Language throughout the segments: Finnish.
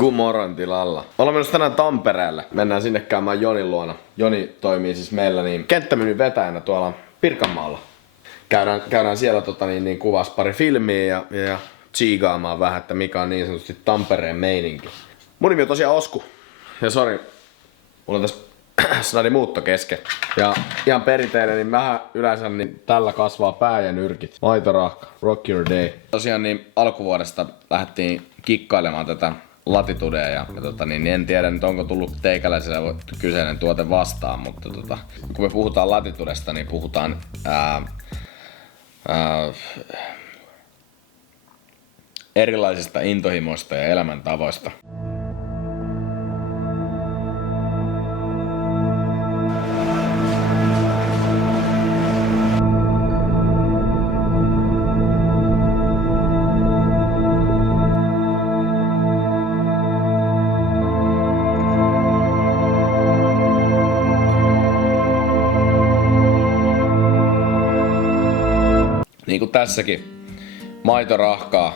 Gumoron tilalla. Ollaan menossa tänään Tampereelle. Mennään sinne käymään Jonin luona. Joni toimii siis meillä niin kenttämyynnin vetäjänä tuolla Pirkanmaalla. Käydään siellä kuvas pari filmiä ja tsiigaamaan vähän, että mikä on niin sanotusti Tampereen meininki. Mun nimi on tosiaan Osku. Ja sori, mulla on tässä snadi muutto kesken. Ja ihan perinteinen, niin vähän yleensä niin tällä kasvaa pää ja nyrkit. Maitorahka, rock your day. Tosiaan niin alkuvuodesta lähdettiin kikkailemaan tätä Latitudea ja niin en tiedä nyt onko tullut teikäläisellä kyseinen tuote vastaan, mutta kun me puhutaan Latitudesta, niin puhutaan erilaisista intohimoista ja elämäntavoista. Niin kuin tässäkin, maitorahkaa,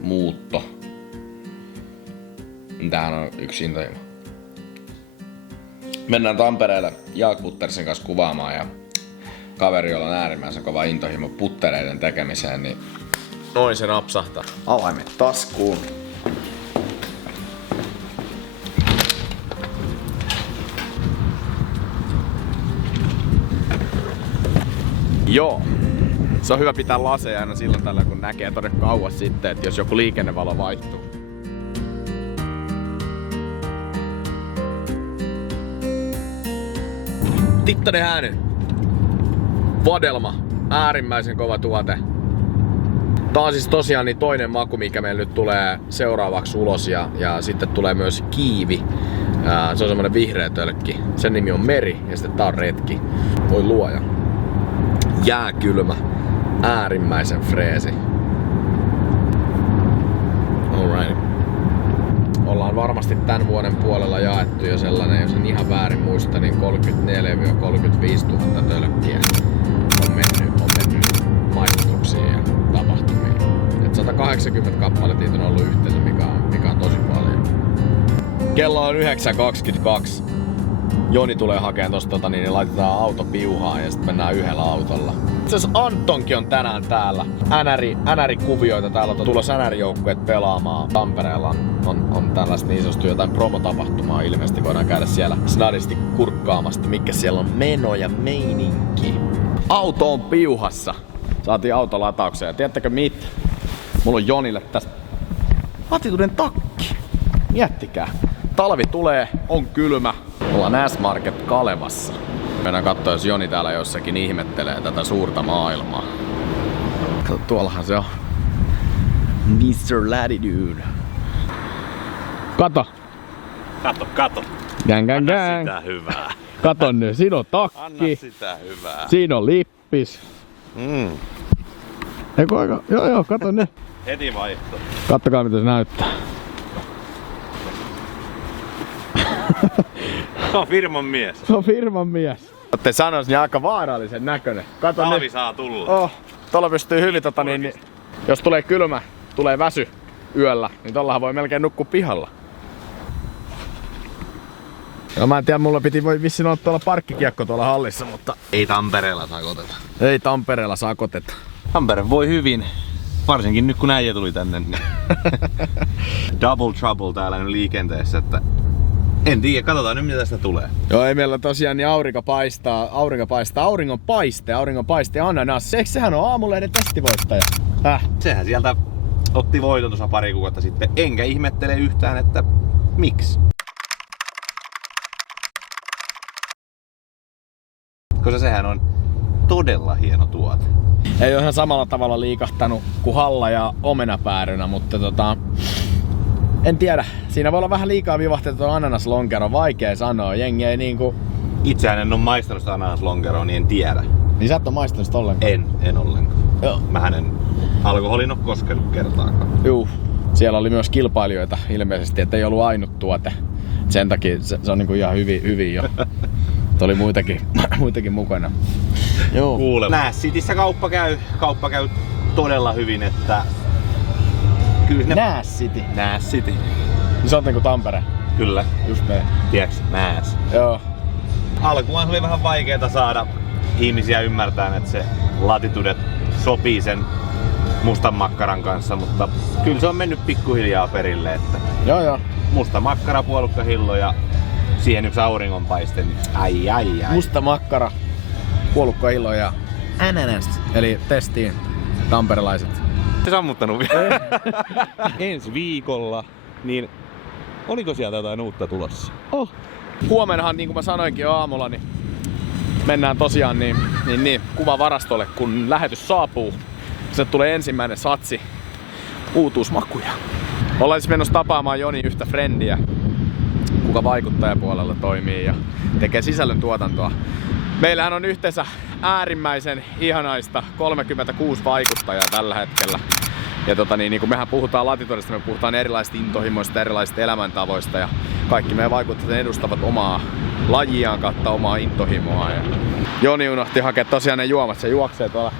muutto. Tämähän on yksi intohimo. Mennään Tampereelle Jaak Puttersin kanssa kuvaamaan ja kaveri, jolla on äärimmäisen kova intohimo puttereiden tekemiseen, niin noin se napsahtaa. Avaimet taskuun. Joo. Se on hyvä pitää laseja aina silloin tällä, kun näkee todella kauas sitten, että jos joku liikennevalo vaihtuu. Tittonen ääni. Vadelma. Äärimmäisen kova tuote. Tää on siis tosiaan niin toinen maku, mikä meillä nyt tulee seuraavaksi ulos. Ja sitten tulee myös kiivi. Se on semmonen vihreä tölkki. Sen nimi on meri ja sitten tää on retki. Voi luoja. Jääkylmä. Äärimmäisen freesi. Alright. Ollaan varmasti tän vuoden puolella jaettu jo sellainen, jos en ihan väärin muista, niin 34 000–35 000 tölkkiä on mennyt maistutuksiin ja tapahtumiin. Et 180 kappaletta niitä on ollut yhteensä, mikä on tosi paljon. Kello on 9.22. Joni tulee hakemaan tosta niin laitetaan auto piuhaan ja sitten mennään yhdellä autolla. Itse asiassa Antonkin on tänään täällä. NR-kuvioita täällä on tulossa NR-joukkueet pelaamaan. Tampereella on tällaista niin sanotusti jotain promotapahtumaa ilmeisesti. Voidaan käydä siellä snadisti kurkkaamasta, mikä siellä on meno ja meininki. Auto on piuhassa. Saatiin autolataukseen ja tiedättekö mitä? Mulla on Jonille tästä Latituden takki. Miettikää. Talvi tulee, on kylmä. Ollaan S-Market Kalevassa. Mennään katsoa, jos Joni täällä jossakin ihmettelee tätä suurta maailmaa. Tuollahan se on. Mr. Latitude. Kato. Kato. Gang. Sitä hyvää. Kato nyt, siinä on takki. Anna sitä hyvää. Siinä on lippis. Eiku aika? Joo, kato ne. Heti vaihto. Kattokaa mitä se näyttää. Se on firman mies. Se on firman mies. Otte sanois niin aika vaarallisen näköinen. Kato Talvi nyt. saa tulla. Tuolla pystyy hyvin niin, jos tulee kylmä, tulee väsy yöllä, niin tollahan voi melkein nukkua pihalla. No mä en tiedä, mulla piti vissiin olla tuolla parkkikiekko tuolla hallissa, mutta Ei Tampereella sakoteta. ei Tampereella sakoteta. Tampere voi hyvin. Varsinkin nyt kun äijä tuli tänne. Niin double trouble täällä nyt liikenteessä, että en tiedä, katsotaan nyt mitä tästä tulee. Joo, ei meillä tosiaan niin aurinko paistaa, auringon paiste ananas. Sehän on aamulehden testivoittaja. Sehän sieltä otti voiton tuossa pari kuukautta sitten. Enkä ihmettele yhtään, että miksi. Koska sehän on todella hieno tuote. Ei ole ihan samalla tavalla liikahtanut kuin halla ja omenapäärynä, mutta en tiedä. Siinä voi olla vähän liikaa vivahteita ananaslonkeroa, vaikea sanoa. Jengi ei niinku... Itsehän en oo maistanut sitä ananaslonkeroa, niin en tiedä. Niin sä et oo maistanut sitä ollenkaan? En ollenkaan. Joo. Mähän en alkoholin oo koskenut kertaakaan. Juu. Siellä oli myös kilpailijoita ilmeisesti, että ei ollut ainut tuote. Sen takia se on niinku ihan hyvin jo. Oli muitakin mukana. Joo. Kuule. Nässissä kauppa käy todella hyvin, että kyllä ne... Nääs City. Sä oot niinku Tampere. Kyllä. Just näin. Tiedäks? Nääs. Joo. Alkuun oli vähän vaikeeta saada ihmisiä ymmärtämään, että se Latitude sopii sen mustan makkaran kanssa, mutta kyllä se on mennyt pikkuhiljaa perille, että Joo. musta makkara, puolukkahillo ja siihen yksi auringonpaiste, niin ai. Musta makkara, puolukkahillo ja ananas. Eli testiin tamperelaiset. Se sammuttanut vielä. Ensi viikolla, niin oliko sieltä jotain uutta tulossa? Huomennahan, niin kuin mä sanoinkin jo aamulla, niin mennään tosiaan kuvavarastolle, kun lähetys saapuu. Se tulee ensimmäinen satsi uutuusmakuja. Ollaan siis menossa tapaamaan Joni yhtä frendiä, kuka vaikuttajapuolella toimii ja tekee sisällön tuotantoa. Meillähän on yhteensä äärimmäisen ihanaista 36 vaikuttajaa tällä hetkellä. Ja niin kun mehän puhutaan Latitudesta, me puhutaan erilaisista intohimoista, erilaisista elämäntavoista ja kaikki meidän vaikuttajat edustavat omaa lajiaan kautta omaa intohimoa. Ja Joni unohti hakea tosiaan ne juomat, se juoksee tuolla.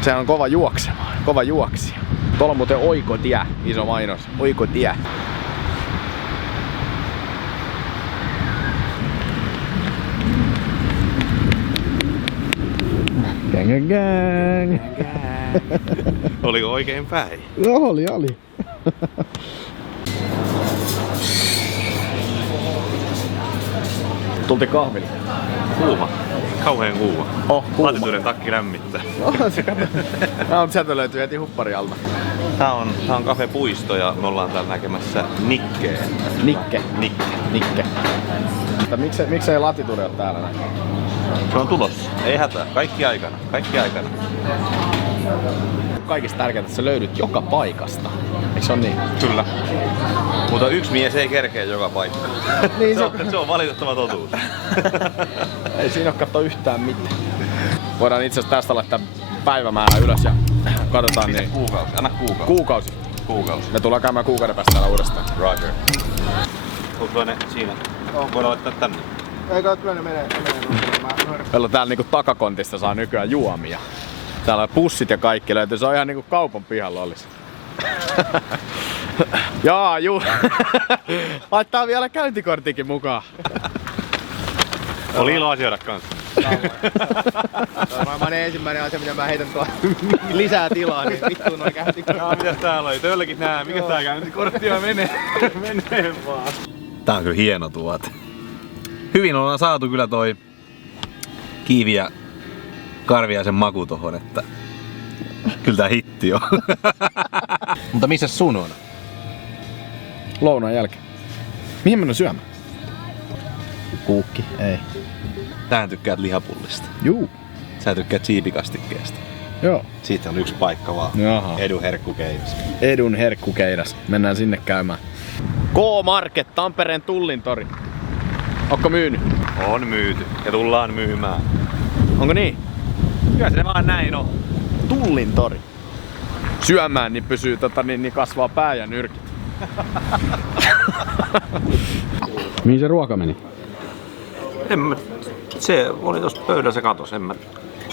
Se on kova juoksemaan, kova juoksija. Tuolla on muuten Oikotie, iso mainos, Oikotie. Gang. Oliko oikein päin? Oli. Tultiin kahville. Kuuma. Kauheen kuuma. Kuuma. Latituden takki lämmittää. Sieltä löytyy heti huppari alta. Tää on kafepuisto ja me ollaan täällä näkemässä Nikkeen. Nikke. Miksei Latitude ole täällä näin? Se on tulossa. Ei hätää. Kaikki aikana. Kaikista tärkeintä, että sä löydyt joka paikasta. Eikö se on niin? Kyllä. Mutta yksi mies ei kerkeä joka paikkaan. Niin se on valitettava totuus. Ei siinä oo katsoa yhtään mitään. Voidaan itse asiassa tästä laittaa päivämäärä ylös ja katsotaan niin. Kuukausi. Anna kuukausi. Kuukausi. Me tullaan käymään kuukauden päästä täällä uudestaan. Roger. Onko ne siinä? Voidaan laittaa tänne. Eikö kyllä ne menee. Meillä on täällä niinku takakontista saa nykyään juomia. Täällä on pussit ja kaikki löytyy. Se on ihan niinku kaupan pihalla olisi. Laittaa vielä käyntikorttikin mukaan. Oli ilo asioida kanssa. Tämä on varmaan ensimmäinen asia, mitä mä heitän tuolla lisää tilaa, niin vittuun noin käyntikortti. Mitäs täällä oli? Tölkit nää. Mikä tää käyntikorttia menee? Menee vaan. Tää on kyllä hieno tuote. Hyvin ollaan saatu kyllä toi kiivi ja Karviaisen maku tohon, että kyllä tää hitti on. Mutta missä sun on? Lounaan jälkeen. Mihin mennään syömään? Kuukki, ei. Tähän tykkäät lihapullista. Juu. Sä tykkäät siipikastikkeesta. Joo. Siitä on yksi paikka vaan. Jaha. Edun herkkukeidas. Edun herkkukeidas. Mennään sinne käymään. K-Market, Tampereen Tullintori. Ootko myynyt? On myyty ja tullaan myymään. Onko niin? Kyllä se vaan näin on. Tullintori. Syömään niin pysyy niin kasvaa pää ja nyrkit. Mihin se ruoka meni? Se oli tossa pöydällä, se katos.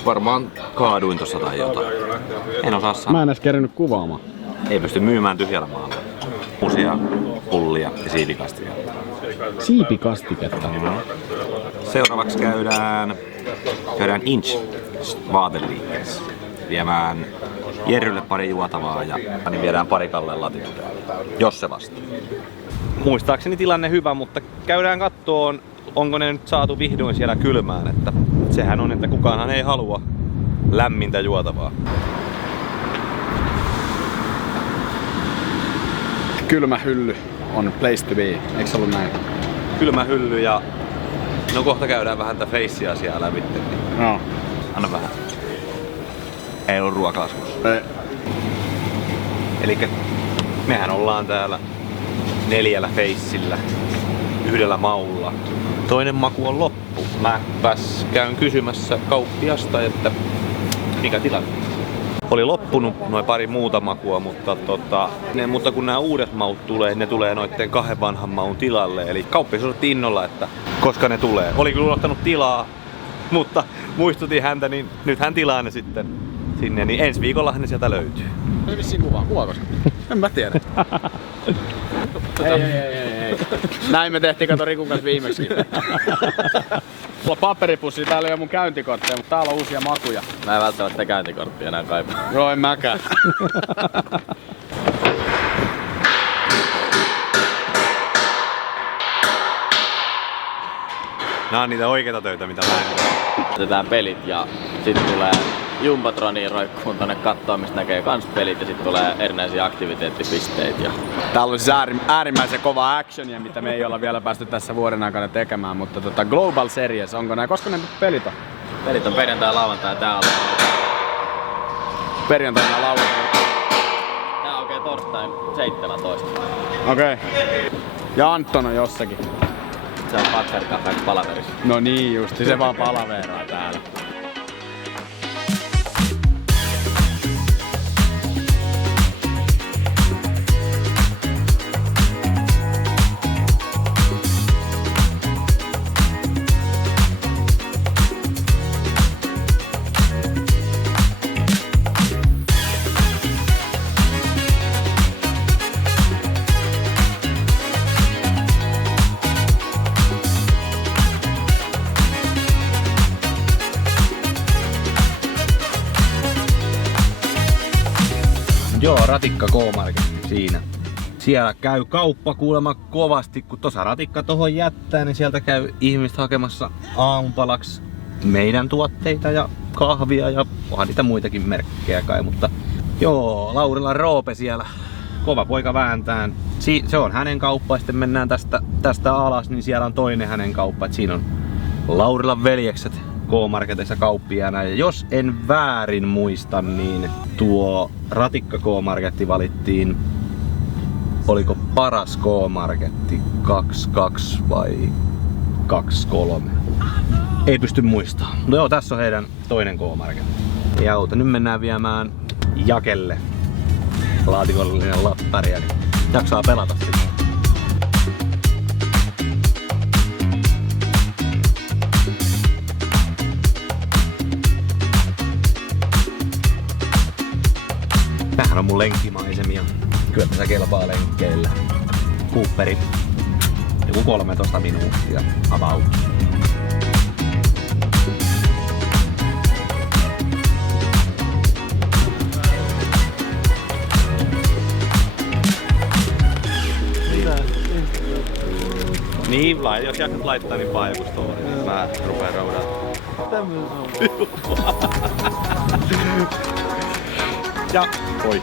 Varmaan kaaduin tossa tai jotain. En osaa sanoa. Mä en edes kerinyt kuvaamaan. Ei pysty myymään tyhjällä maalla. Uusia pullia ja siipikastiketta. Siipikastiketta. Seuraavaksi käydään Inch vaateliikkeessä viemään Jerrylle pari juotavaa ja niin viedään parikalle Latitudelle, jos se vastaa. Muistaakseni tilanne hyvä, mutta käydään kattoon, onko ne nyt saatu vihdoin siellä kylmään, että sehän on, että kukaanhan ei halua lämmintä juotavaa. Kylmä hylly on place to be, eikö se ollut näin? Kylmä hylly ja no kohta käydään vähän tätä face-asiaa läpi. No. Anna vähän. Ei oo ruokalaskussa. Elikkä mehän ollaan täällä 4 feissillä, 1 maulla. Toinen maku on loppu. Mäpäs käyn kysymässä kauppiasta, että mikä tilanne. Oli loppunut noin pari muuta makua, mutta kun nämä uudet maut tulee, ne tulee noitten 2 vanhan maun tilalle. Eli kauppias odotti innolla, että koska ne tulee. Oli kyllä unohtanut tilaa, mutta muistutin häntä, niin nyt hän tilaa ne sitten sinne, niin ensi viikollahan ne sieltä löytyy. Se vissiin kuvaako se? En mä tiedä. Ei. Näin me tehtiin kato Rikun kanssa viimeksi. Mulla on paperipussi, täällä ei ole mun käyntikortteja, mutta täällä on uusia makuja. Mä en välttämättä käyntikorttia enää kaipaa. Joo, en mäkään. Nää on niitä oikeita töitä, mitä mä en tee. Otetaan pelit ja sitten tulee Jumbotroniin roikkuun tonne kattoon, mistä näkee kans pelit ja sitten tulee erinäisiä aktiviteettipisteitä. Täällä on siis äärimmäisen kova actionia, mitä me ei olla vielä päästy tässä vuoden aikana tekemään, mutta Global Series, onko näin? Koska ne pelit on? Pelit on perjantai, lauantai, tää on Perjantaina ja lauantaina. tää aukeaa torstain 17. Okei. Ja Anton on jossakin. Se on Patser Cafe palaverissa. No niin justi, se vaan palaveraa täällä. Joo, Ratikka K-Marketti siinä. Siellä käy kauppa kuulemma kovasti, kun tuossa ratikka tohon jättää, niin sieltä käy ihmiset hakemassa aamupalaksi meidän tuotteita ja kahvia ja onhan niitä muitakin merkkejä kai, mutta joo, Laurilla Roope siellä. Kova poika vääntään. Se on hänen kauppa, sitten mennään tästä alas, niin siellä on toinen hänen kauppa. Et siinä on Laurilan veljekset K-Marketissa kauppiaana. Ja jos en väärin muista, niin tuo Ratikka K-Marketti valittiin, oliko paras K-Marketti 22 vai 23? Ei pysty muistamaan. No joo, tässä on heidän toinen K-Marketti. Ja nyt mennään viemään Jakelle laatikollinen lappäriä, niin jaksaa pelata sitä. Tämähän on mun lenkkimaisemia. Kyllä tässä kelpaa lenkkeillä. Cooperi. Joku 13 minuuttia. About. Niin, jos jaksat laittaa, niin vaan joku story. Mä rupeen roudaamaan. Ja oi.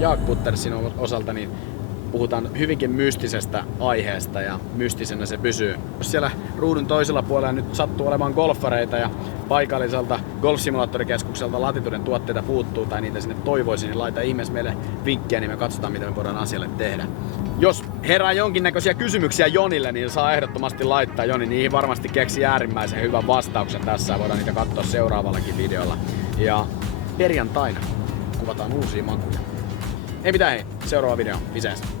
Jaak Buttersin osalta niin puhutaan hyvinkin mystisestä aiheesta ja mystisenä se pysyy. Jos siellä ruudun toisella puolella nyt sattuu olemaan golfareita ja paikalliselta golfsimulaattorikeskukselta Latituden tuotteita puuttuu tai niitä sinne toivoisin, niin laita ihmeessä meille vinkkiä, niin me katsotaan mitä me voidaan asialle tehdä. Jos herää jonkinnäköisiä kysymyksiä Jonille, niin saa ehdottomasti laittaa. Joni niihin varmasti keksii äärimmäisen hyvän vastauksen tässä ja voidaan niitä katsoa seuraavallakin videolla. Ja perjantaina kuvataan uusia makuja. Ei mitään, hei. Seuraava video. Pisees.